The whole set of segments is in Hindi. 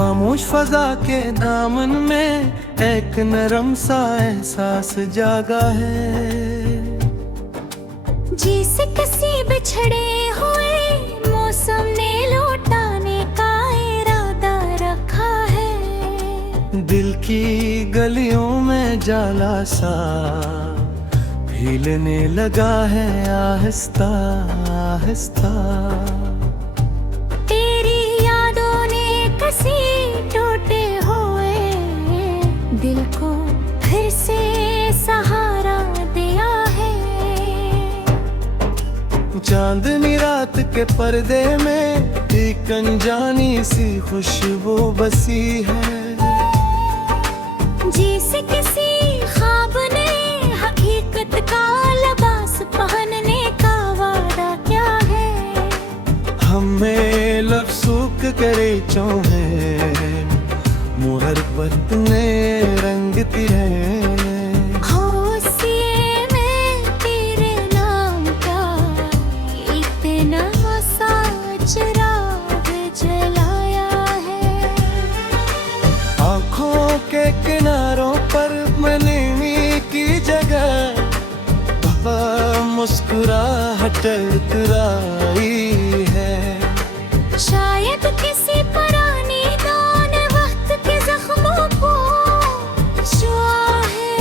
खामोश फजा के दामन में एक नरम सा एहसास जागा है। जिसे किसी बिछड़े हुए मौसम ने लौटाने का इरादा रखा है। दिल की गलियों में जाला सा हिलने लगा है आहिस्ता आहिस्ता। टूटे हुए दिल को फिर से सहारा दिया है। चांदनी रात के पर्दे में एक अनजानी सी खुशबू बसी है। जैसे किसी ख्वाब ने हकीकत का लिबास पहनने का वादा किया है। हमें लफ्सूक करे चौहे मोहब्बत ने रंगती है। होशिये में तेरे नाम का इतना सा चिराग जलाया है। आँखों के किनारों पर मनीनी की जगह मुस्कुराहट इतराई है। शायद किसी पुरानी दान वक्त के जख्मों को छुआ है।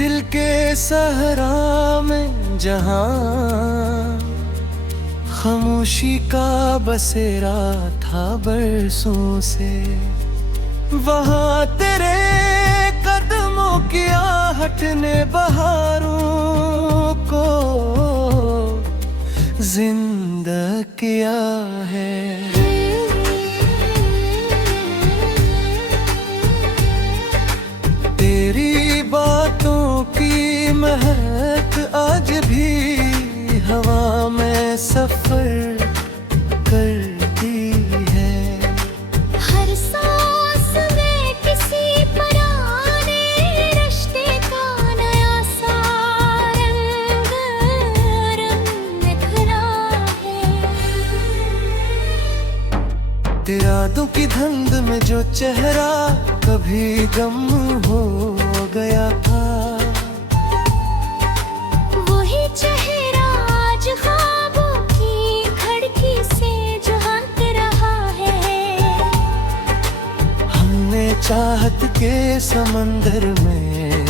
दिल के सहरा में जहां खामोशी का बसेरा था बरसों से, वहाँ तेरे कदमों की आहट ने बहारों को जिंदा किया है। तेरी बातों की महक आज भी हवा में सफर करती है। हर सांस में किसी पुराने रिश्ते का नया सा रंग निखरा है। तेरा यादों की धुंध में जो चेहरा कभी गम हो गया था, वही चेहरा आज ख्वाबों की खिड़की से झांक रहा है। हमने चाहत के समंदर में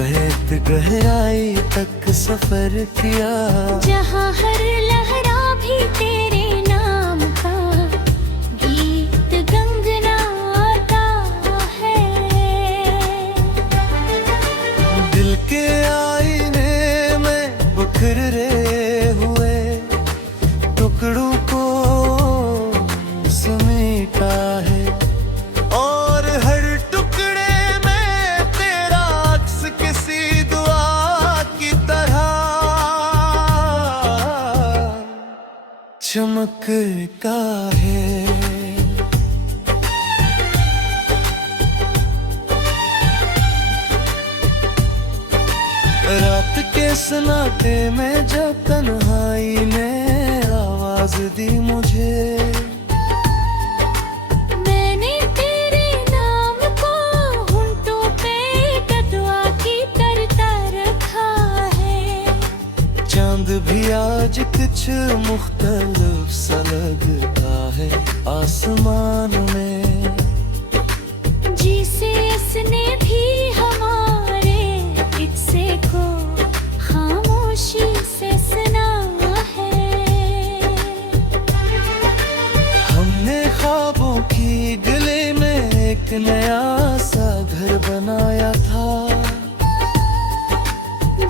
बहत गहराई तक सफर किया, जहाँ हर लहरा भी तेरे नाम का गीत गंगनाता है। दिल के आईने में बिखरे हुए टुकड़ों को समेटा है, और हर टुकड़े में तेरा अक्स किसी दुआ की तरह चमकता है। रात के सन्नाटे में जब तन्हाई ने आवाज दी मुझे, मैंने तेरे नाम को होंठों पे कदवा की तरता रखा है। चांद भी आज कुछ मुख्तलिफ सा लगता है आसमान में, जिसे इसने भी हमारे किस्से को खामोशी से सुना है। हमने ख्वाबों की गले में एक नया सा घर बनाया था,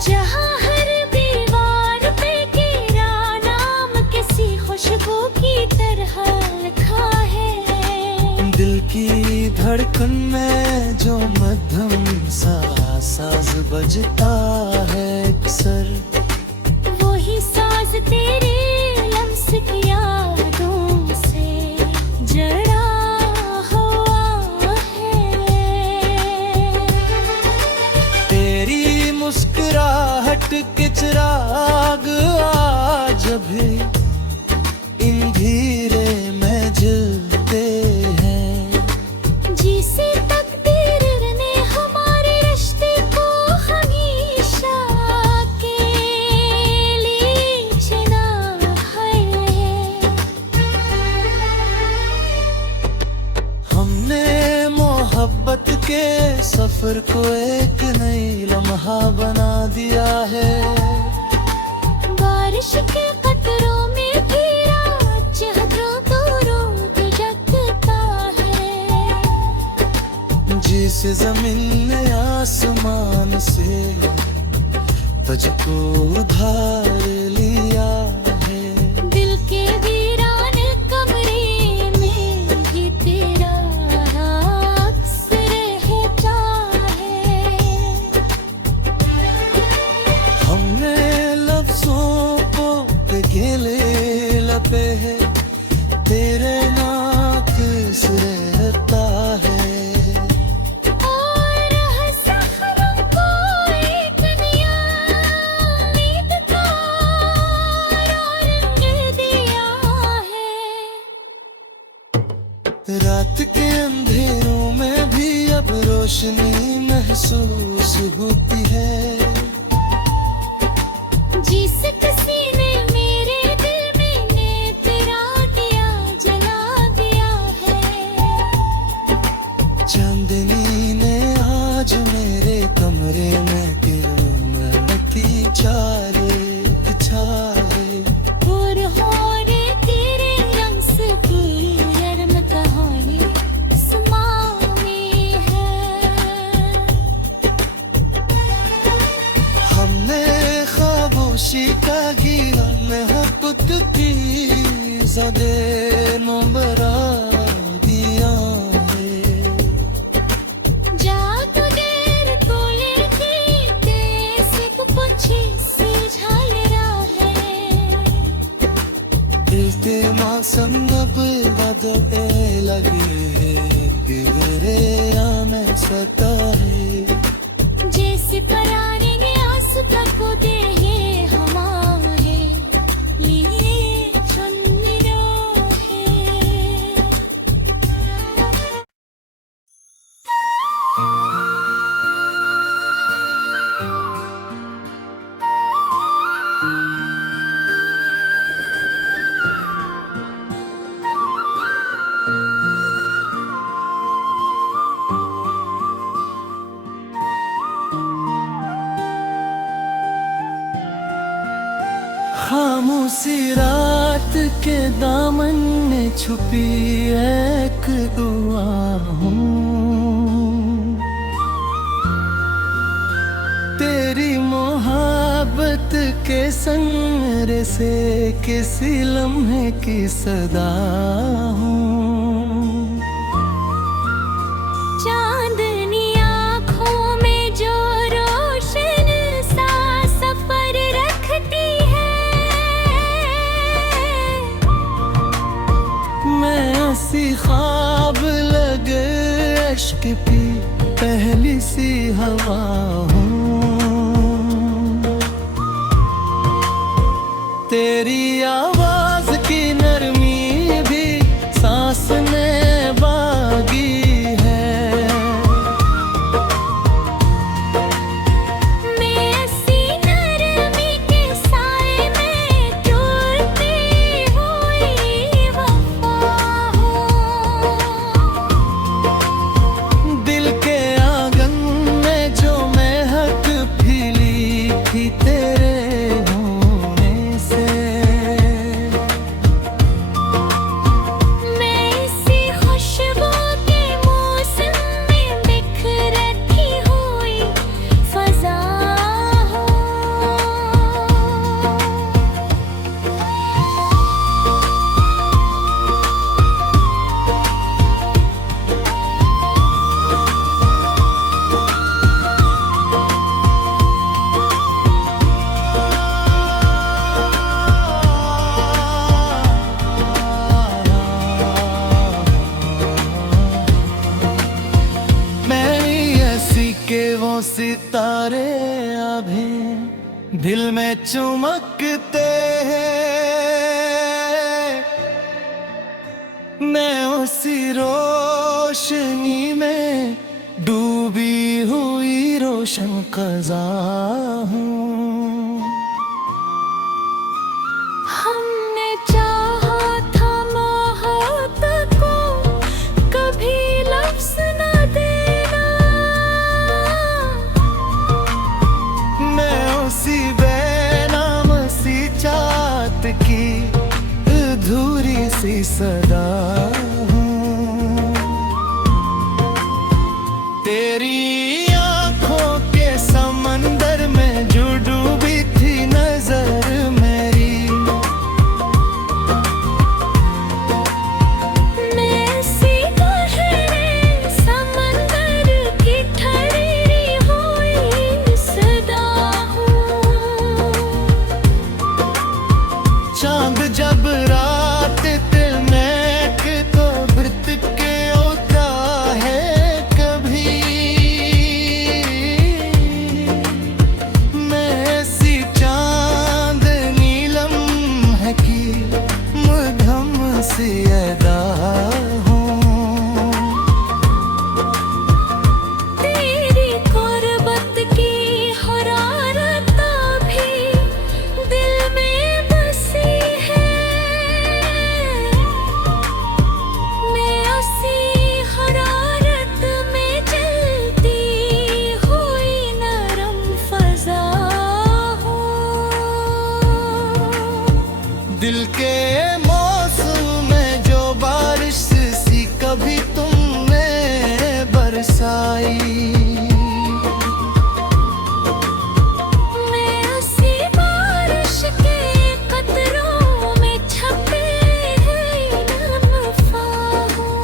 जहाँ हर दीवार पे तेरा नाम किसी खुशबू की तरह लिखा है। दिल की धड़कन में जो मध्यम सा साज बजता है अक्सर, वही साज तेरे लम्स की यादों से जड़ा हुआ है। तेरी मुस्कुराहट के चिराग आज भी इन धीरे में जलते हैं। जिसे तकदीर ने हमारे रिश्ते को हमेशा के लिए चुना है। हमने मोहब्बत के सफर को एक नई लम्हा बना दिया है। बारिश के कतरों में भी रात चेहरों को रोज जगता है। जिसे जमीन ने आसमान से तुझको उधार लिया है। दिल के वीरान कमरे में भी तेरा अक्स रहता है। हमने लफ्जों को गिले लपे है, तेरे नाक़िस रहता है। और सफरों को एक नया उम्मीद का रंग दिया है। रात के अंधेरों में भी अब रोशनी महसूस होती है। जिस किसी ने मेरे दिल में ने तेरा दिया जला दिया है। चांदनी ने आज मेरे कमरे में किरणती चारे छाए। और तेरे रंग से पूरी नर्म कहानी समाई है। हमने खामोशी का गिरा महब्बत की ज़दे नंबरा दिया है। जा तो देर तो लेके कैसे को पूछे सुझाल रहा है। इल्तिमासम अब बदले लगे गिरे में सता है। जैसे पराने के आंसू को दे हमारे लिए चुन रहे। खामोशी रात के दामन में छुपी एक दुआ हूँ। तेरी मोहब्बत के संगरे से किसी लम्हे की सदा हूँ। चांदनी आँखों में जो रोशन सा सफर रखती है। मैं ऐसी ख्वाब लगे अश्क की पहली सी हवा हूँ। तेरी आवाज की नरमी भी सांस में बागी है। मैं ऐसी नरमी के साए में डूबती हुई वफा हूँ। दिल के आंगन में जो महक फैली थी तेरे होने से। मैं इसी खुशबू के मौसम में बिखरती हुई फजा हूँ। मैं ऐसी के वो सितारे अभी दिल में चमकते हैं, मैं उसी रोशनी में डूबी हुई रोशन क़ज़ा हूँ। हमने चाहा था मोहब्बत को कभी लफ्ज़ न देना, मैं उसी बेनाम सी चाहत की अधूरी सी सदा हूँ। तेरी आँखों के समंदर में जो डूबी थी नजर मेरी, मैं सी गहरे समंदर की ठहरी हुई सदा हूँ। चांद जब रात तिल में तो वृत के होता है कभी, मैं ऐसी चांदनी लम्हे की मध्यम सी अदा हूँ। तेरी गुर्बत की हरारत भी दिल में बसी है, मैं उसी हरारत में जलती हुई नरम फ़ज़ा हूँ। दिल के मौसम में जो बारिश सी कभी तुमने बरसाई, मैं उसी बारिश के कतरों में छपे नफ़ा हूँ।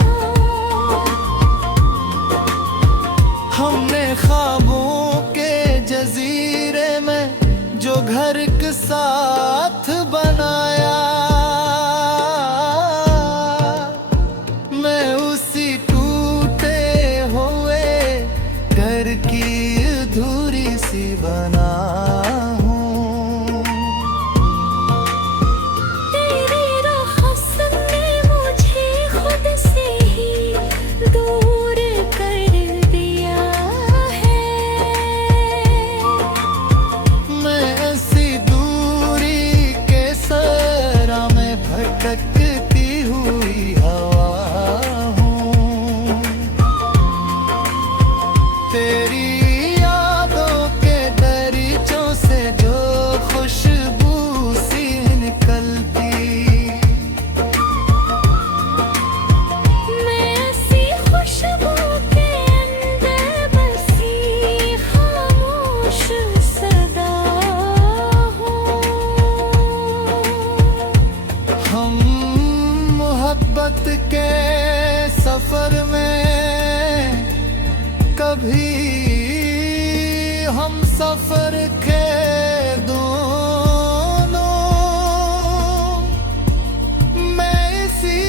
हमने ख्वाबों के जजीरे में जो घर के साथ बनाया, मैं उसी टूटे हुए घर की अधूरी सी बना हूँ। तेरी रुख़्स ने मुझे खुद से ही दूर कर दिया है, मैं ऐसी दूरी के सरा में भटकती हुई हवा हूँ। तेरी यादों के दरीचों से जो खुशबू सी निकलती, मैं ऐसी खुशबू के अंदर बसी खामोश सदा हूँ। हम मोहब्बत के सफर में कभी हम सफर के दोनों, मैं इसी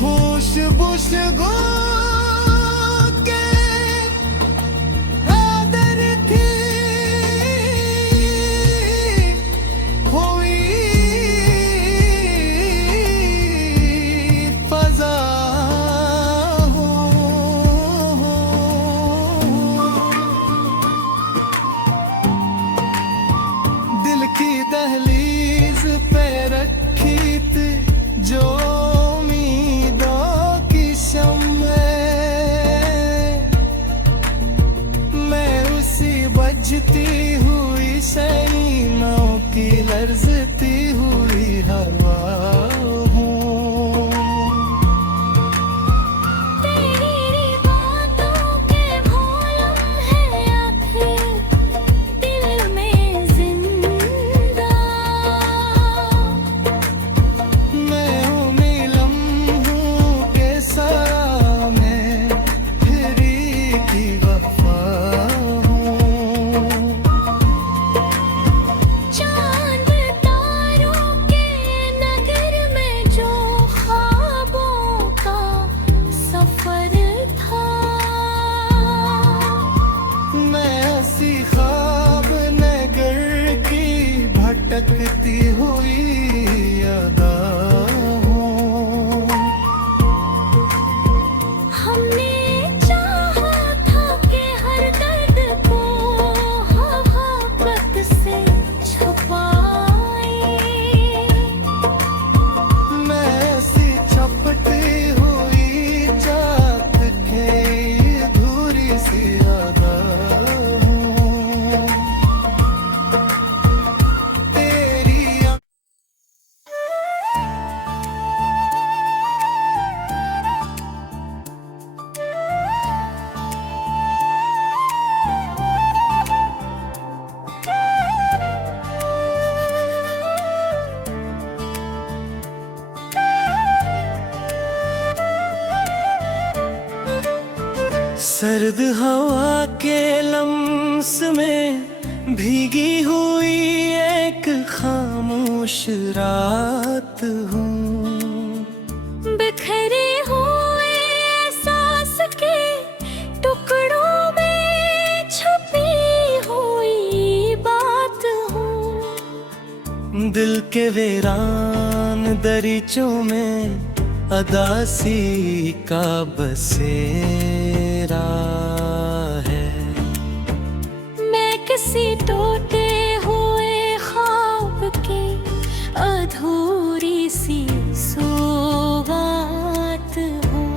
खुशबू के आदर थी हुई फ़ज़ा हूँ। दिल की दहलीज पे रखी थी जो उम्मीदों की शम्में, मैं उसी बजती हुई शैलों की लर्ज़ती हुई हवा हूँ। तेरी बातों के भोलम है आखिर दिल में जिंदा, मैं हूँ नीलम हूँ के सरा में फिरी की वफ़ा हूँ। चांद तारे हुई अदा हूँ। हमने चाहा था कि हर दर्द को मोहब्बत से छुपाए। मैं ऐसी चपटी हुई चाहत के अधूरी सी अदा हूँ। तेरी सर्द हवा के लम्स में भीगी हुई एक खामोश रात हूँ। बिखरे हुए एहसास के टुकड़ों में छुपी हुई बात हूँ। दिल के वीरान दरीचों में अदासी का बसेरा है। मैं किसी टूटे हुए ख्वाब की अधूरी सी सौगात हूँ।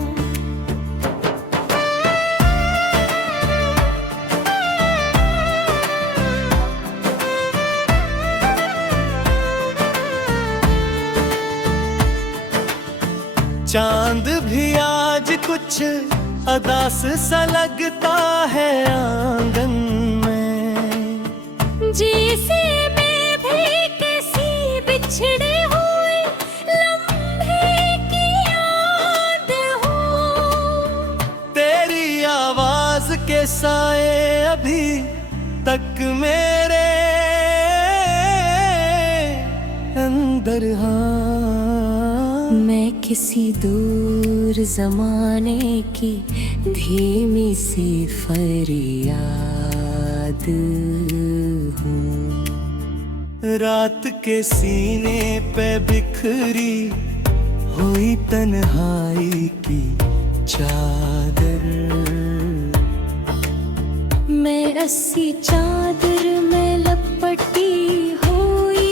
चांद भी आज कुछ अदास सा लगता है आंगन में। जिसे में भी किसी बिछड़े हुए लम्हे की याद हो। तेरी आवाज के साए अभी तक मेरे अंदर हाँ। मैं किसी दूर जमाने की धीमी सी फरियाद हूँ। रात के सीने पे बिखरी हुई तन्हाई की चादर। मैं रस्सी चादर में लपटी हुई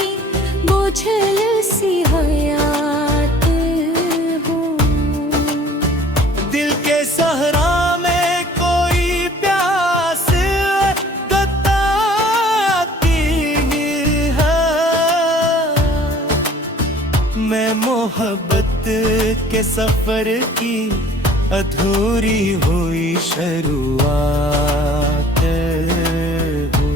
बोझल सी हयात हूँ। दिल के सहरा में कोई प्यास बताती है। मैं मोहब्बत के सफर की अधूरी हुई शुरुआत हूँ।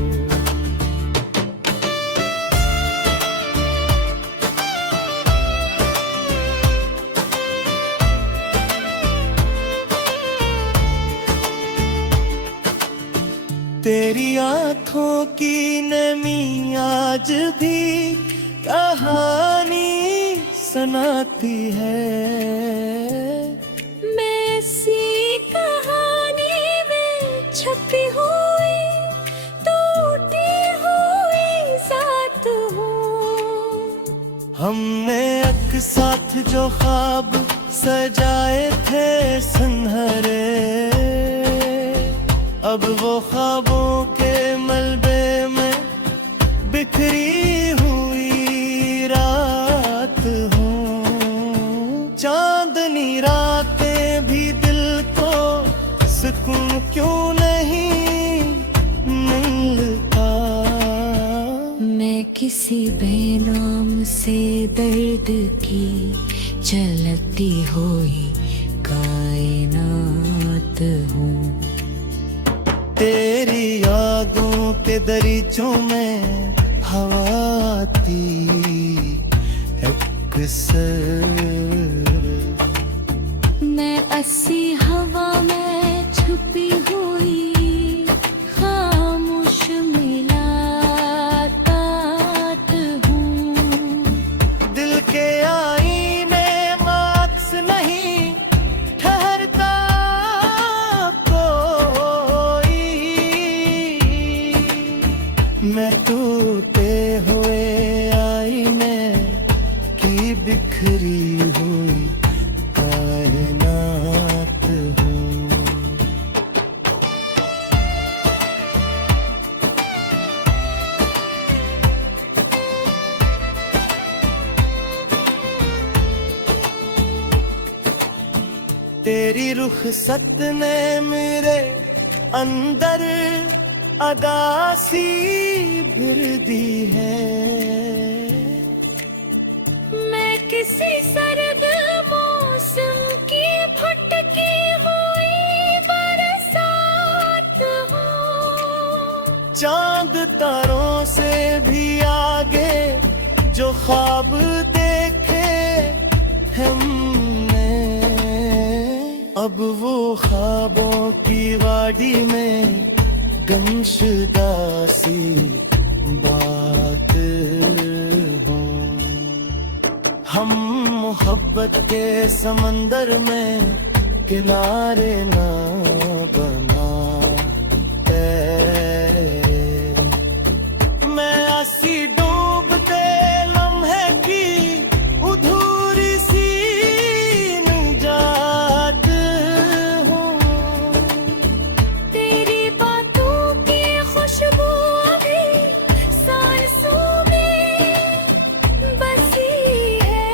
तेरी आँखों की नमी आज भी कहानी सुनाती है। मैं सी कहानी में छपी हुई टूटी हुई जात हूँ। हमने एक साथ जो ख्वाब सजाए थे सुनहरे, अब वो ख्वाबों के मलबे में बिखरी हुई रात हूँ। चांदनी रातें भी दिल को सुकून क्यों नहीं मिलता। मैं किसी बेनाम से दर्द की चलती हुई कायनात हूँ। तेरी यादों के दरीचों में हवा आती अक्सर। मैं अस्सी हवा में छुपी हुई खामोश मिलातात हूँ। दिल के आईने मार्क्स नहीं ठहरता कोई। मैं टूटे हुए आईने बिखरी हुई कायनात हूँ। तेरी रुखसत ने मेरे अंदर अदासी भर दी है। मैं किसी सर्द मौसम की भटकी हुई बरसात हूँ। चांद तारों से भी आगे जो ख्वाब देखे हमने, अब वो ख्वाबों की वादी में गमशुदा सी बात हो। हम मोहब्बत के समंदर में किनारे ना बना मैं आसी डूबते लम्हे की अधूरी सी निजात हूँ। तेरी बातों की खुशबू अभी सांसों में बसी है।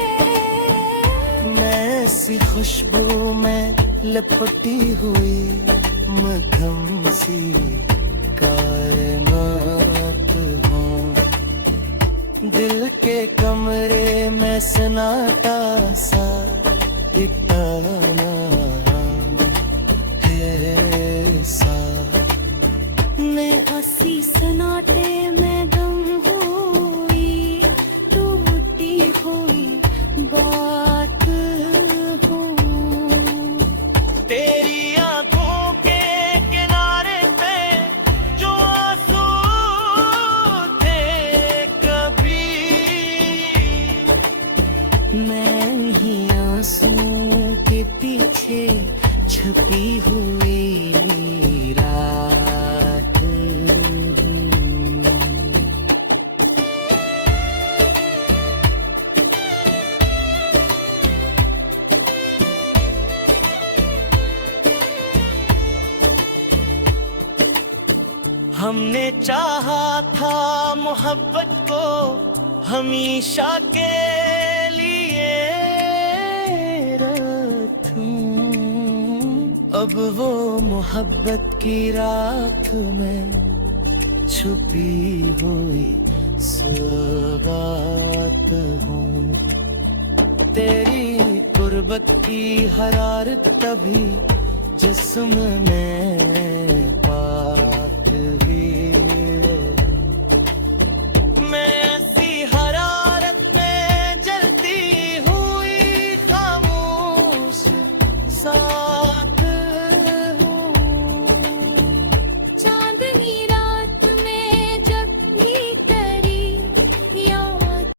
मैं ऐसी खुशबू में लपटी हुई मध्यम सी कायनात हूँ। दिल के कमरे में सन्नाटा सा एक ताना है सा। मैं हंसी सनाटे में दम हुई टूटी हुई बात हूँ। तेरी आंखों के किनारे पे जो आंसू थे कभी, मैं ही आंसुओं के पीछे छुपी हुई रात हूँ। हमने चाहा था मोहब्बत को हमेशा के लिए रखूं। अब वो मोहब्बत की राख में छुपी हुई सौगात हूँ। तेरी गुर्बत की हरारत तभी जिस्म में पाक हुई